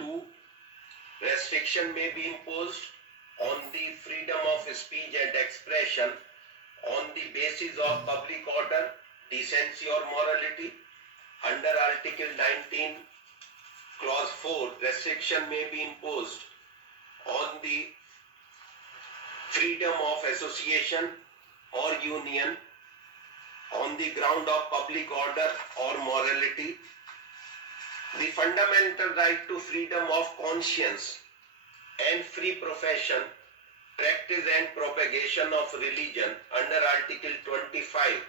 2. Restriction may be imposed on the freedom of speech and expression on the basis of public order, decency or morality. Under Article 19, Clause 4, restriction may be imposed on the freedom of association or union on the ground of public order or morality. The fundamental right to freedom of conscience and free profession, practice and propagation of religion under Article 25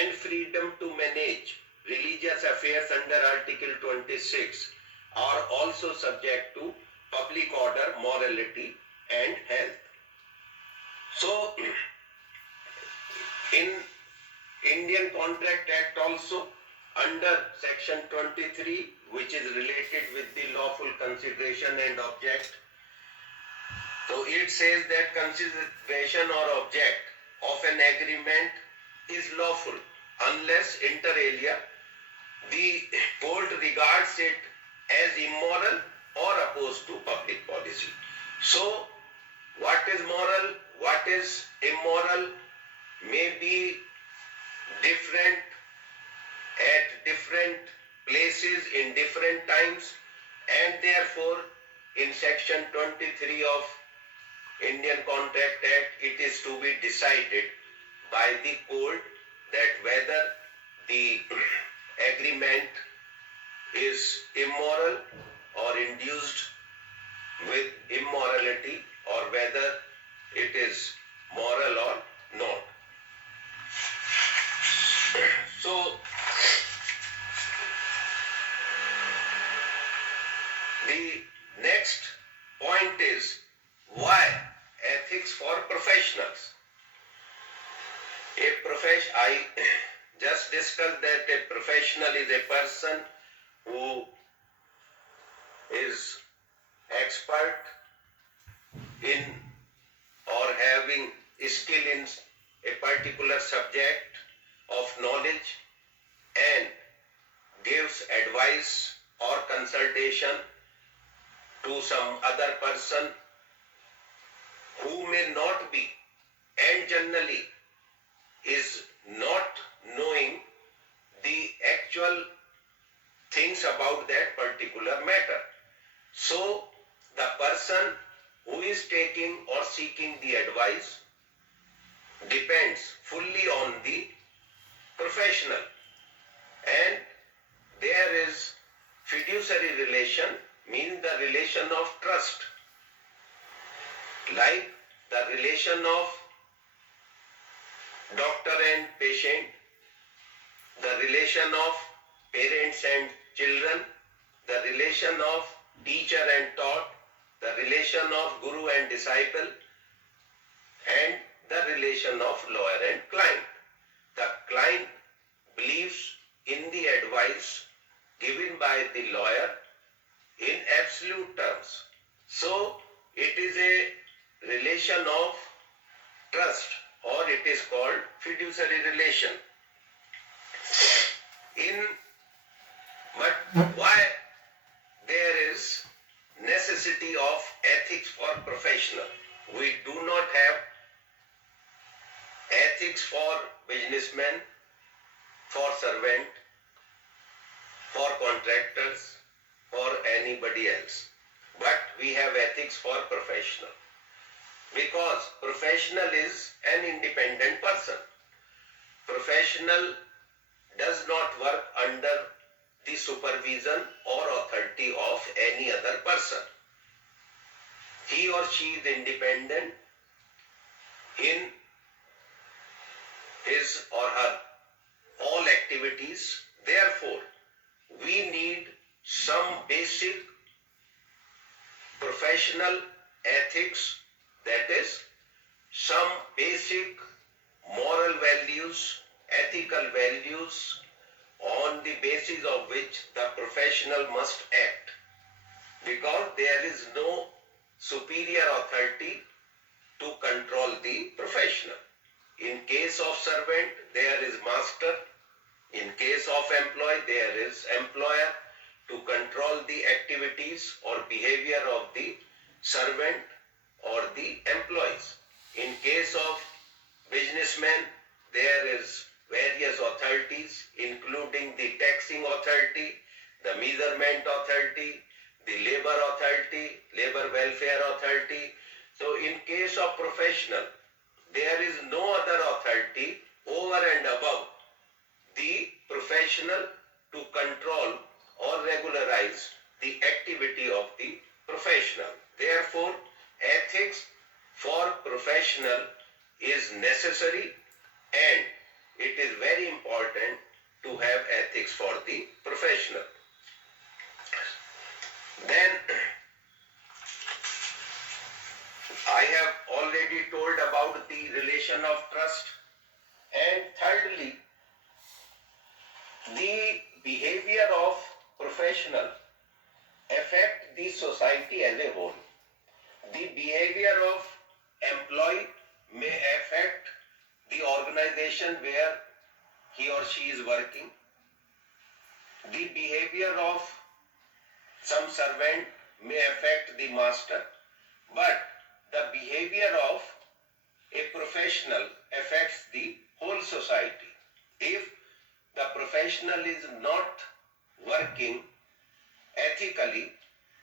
and freedom to manage religious affairs under Article 26 are also subject to public order, morality and health. So, in Indian Contract Act also, under section 23, which is related with the lawful consideration and object, so it says that consideration or object of an agreement is lawful unless inter alia the court regards it as immoral or opposed to public policy. So, what is moral, what is immoral may be different at different places in different times, and therefore in section 23 of Indian Contract Act it is to be decided by the court that whether the agreement is immoral or induced with immorality or whether it is moral or not. So, the next point is why ethics for professionals. I just discussed that a professional is a person who is expert in or having skill in a particular subject of knowledge and gives advice or consultation to some other person who may not be and generally is not knowing the actual things about that particular matter. So, the person who is taking or seeking the advice depends fully on the professional, and there is fiduciary relation, means the relation of trust, like the relation of doctor and patient, the relation of parents and children, the relation of teacher and taught, the relation of guru and disciple, and the relation of lawyer and client. The client believes in the advice given by the lawyer in absolute terms. So, it is a relation of trust, or it is called fiduciary relation. But why there is necessity of ethics for professional? We do not have ethics for businessmen, for servant, for contractors, for anybody else. But we have ethics for professional. Because professional is an independent person. Professional does not work under the supervision or authority of any other person. He or she is independent in his or her all activities. Therefore, we need some basic professional ethics, that is, some basic moral values, ethical values on the basis of which the professional must act, because there is no superior authority to control the professional. In case of servant, there is master. In case of employee, there is employer. to control the activities or behavior of the servant or the employees. In case of businessmen, there is various authorities, including the taxing authority, the measurement authority, the labor authority, labor welfare authority. So in case of professional, there is no other authority over and above the professional to control or regularize the activity of the professional. Therefore, ethics for professional is necessary, and it is very important to have ethics for the professional. Then I have already told about the relation of trust, and thirdly, the behavior of professional affect the society as a whole. The behavior of employee may affect the organization where he or she is working. The behavior of some servant may affect the master, but the behavior of a professional affects the whole society. If the professional is not working ethically,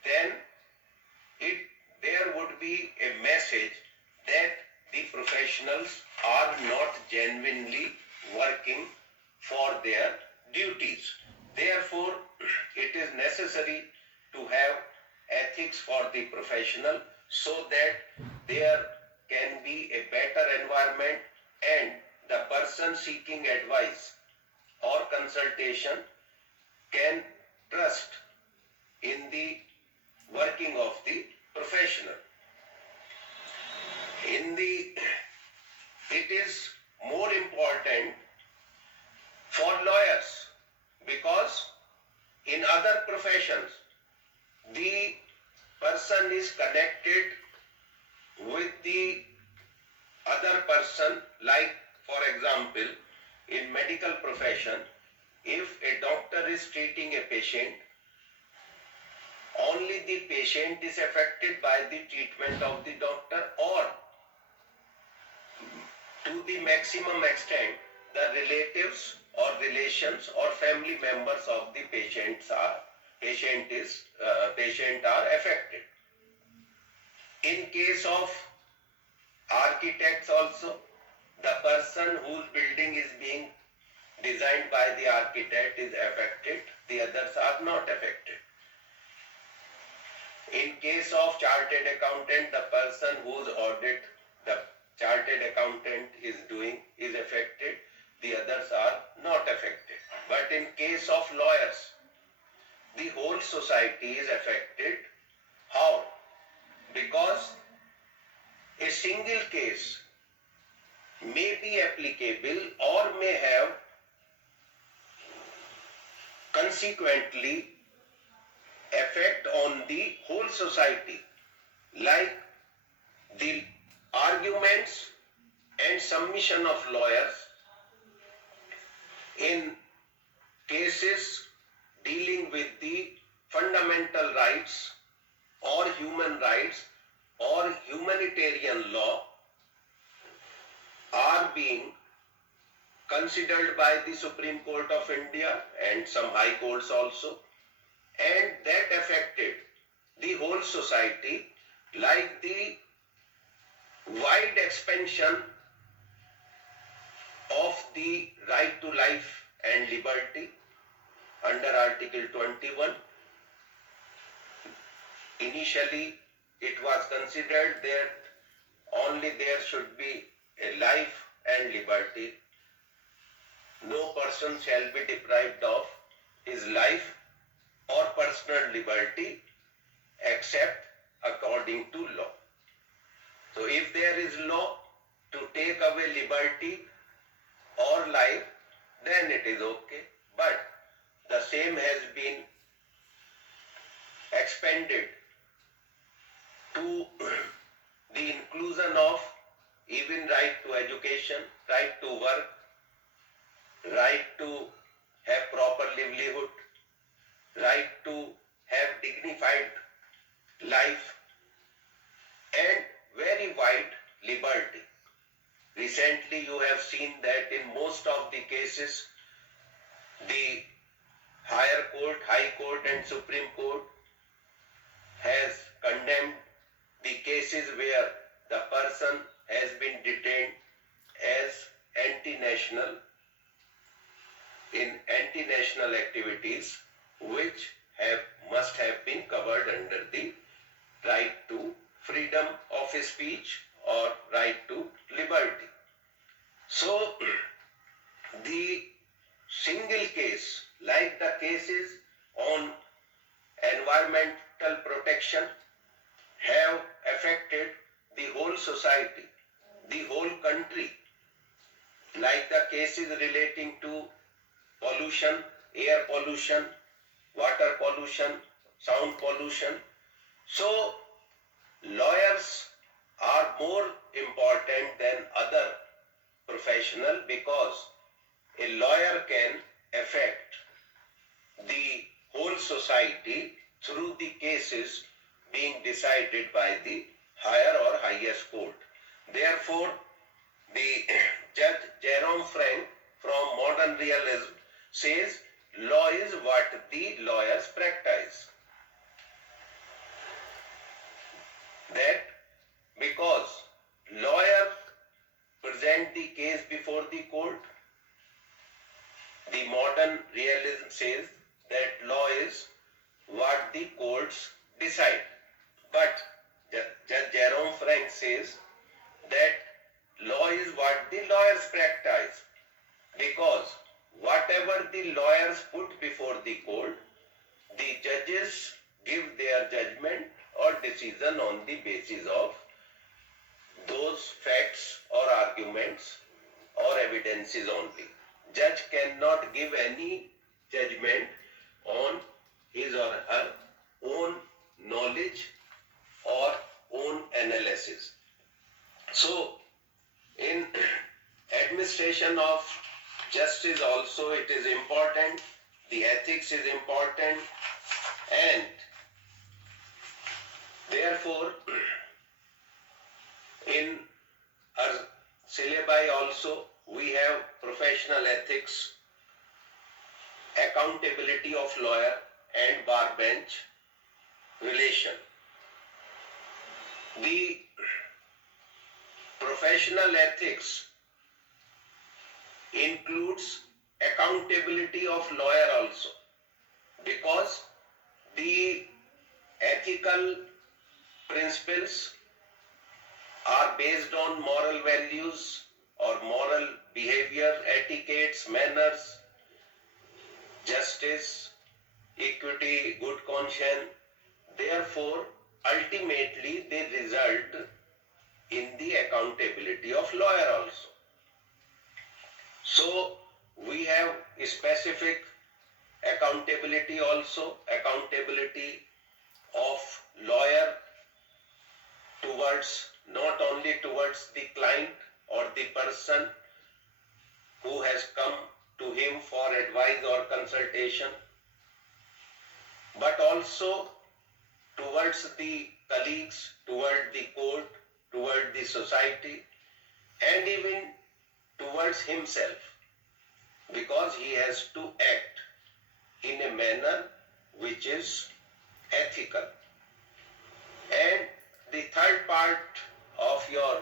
then there would be a message that the professionals are not genuinely working for their duties. Therefore, it is necessary to have ethics for the professional so that there can be a better environment and the person seeking advice or consultation can trust in the working of the professional. It is more important for lawyers, because in other professions the person is connected with the other person. Like, for example, in medical profession, if a doctor is treating a patient, only the patient is affected by the treatment of the doctor, or to the maximum extent the relatives or relations or family members of the patient are affected. In case of architects also, the person whose building is being designed by the architect is affected, the others are not affected. In case of chartered accountant, the person whose audit the chartered accountant is doing is affected, the others are not affected. But in case of lawyers, the whole society is affected. How? Because a single case may be applicable or may have consequently effect on the whole society, like the arguments and submission of lawyers in cases dealing with the fundamental rights or human rights or humanitarian law are being considered by the Supreme Court of India and some high courts also, and that affected the whole society, like the wide expansion of the right to life and liberty under Article 21. Initially, it was considered that only there should be a life and liberty. No person shall be deprived of his life or personal liberty except according to law. So if there is law to take away liberty or life, then it is okay. But the same has been expanded to the inclusion of even right to education, right to work, right to have proper livelihood, right to have dignified life, and very wide liberty. Recently, you have seen that in most of the cases, the higher court, high court and Supreme Court has condemned the cases where the person has been detained as anti-national in anti-national activities, which must have been covered under the right to freedom of speech or right to liberty. So the single case, like the cases on environmental protection, have affected the whole society, the whole country, like the cases relating to pollution, air pollution, water pollution, sound pollution. So lawyers are more important than other professional because a lawyer can affect the whole society through the cases being decided by the higher or highest court. Therefore, the Judge Jerome Frank from Modern Realism says law is what the lawyers practice. That because lawyers present the case before the court, the modern realism says that law is what the courts decide. But Judge Jerome Frank says that law is what the lawyers practice, because whatever the lawyers put before the court, the judges give their judgment or decision on the basis of those facts or arguments or evidences only. Judge cannot give any judgment on his or her own knowledge or own analysis. So, in administration of justice also it is important, the ethics is important, and therefore in our syllabi also we have professional ethics, accountability of lawyer and bar bench relation. The professional ethics includes accountability of lawyer also, because the ethical principles are based on moral values or moral behavior, etiquettes, manners, justice, equity, good conscience. Therefore, ultimately they result in the accountability of lawyer also. So, we have a specific accountability also, accountability of lawyer towards, not only towards the client or the person who has come to him for advice or consultation, but also towards the colleagues, toward the court, toward the society, and even towards himself, because he has to act in a manner which is ethical. And the third part of your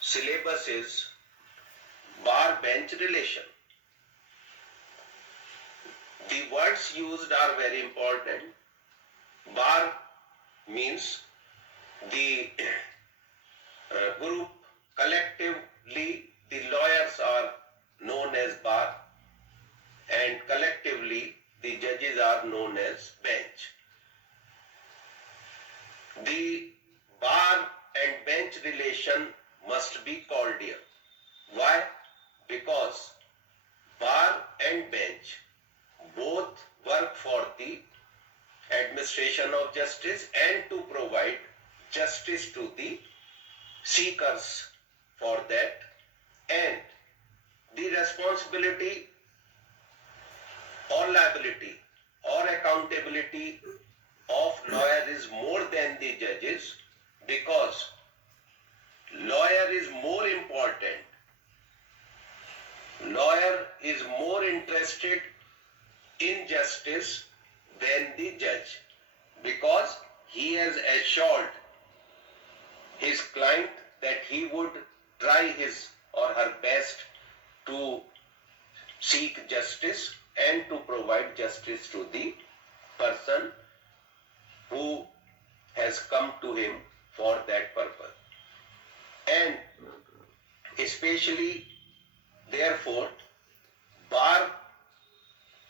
syllabus is bar bench relation. The words used are very important. Bar means the group, collectively the lawyers are known as bar, and collectively the judges are known as bench. The bar and bench relation must be cordial. Why? Because bar and bench both work for the administration of justice and to provide justice to the seekers for that, and the responsibility or liability or accountability of lawyer is more than the judges, because lawyer is more important. Lawyer is more interested in justice than the judge, because he has assured his client that he would try his or her best to seek justice and to provide justice to the person who has come to him for that purpose. And especially, therefore, bar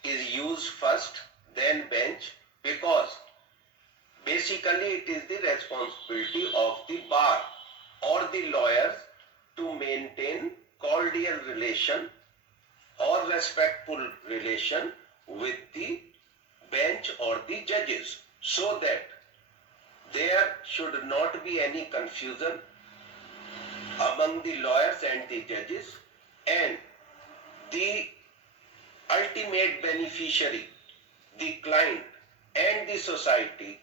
is used first, then bench, because basically it is the responsibility of the bar or the lawyers to maintain cordial relation or respectful relation with the bench or the judges, so that there should not be any confusion among the lawyers and the judges, and the ultimate beneficiary, the client and the society,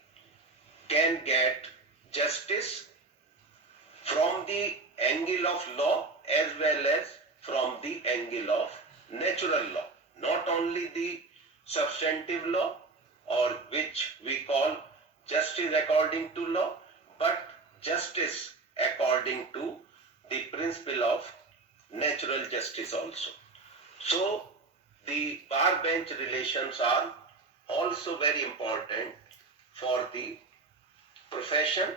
can get justice from the angle of law as well as from the angle of natural law. Not only the substantive law, or which we call justice according to law, but justice according to the principle of natural justice also. So the bar bench relations are also very important for the profession,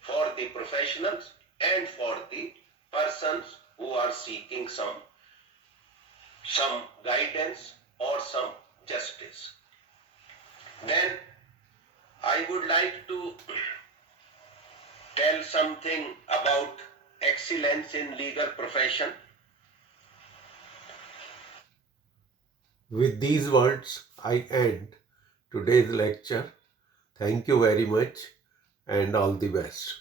for the professionals, and for the persons who are seeking some guidance or some justice. Then I would like to tell something about excellence in legal profession. With these words, I end today's lecture. Thank you very much and all the best.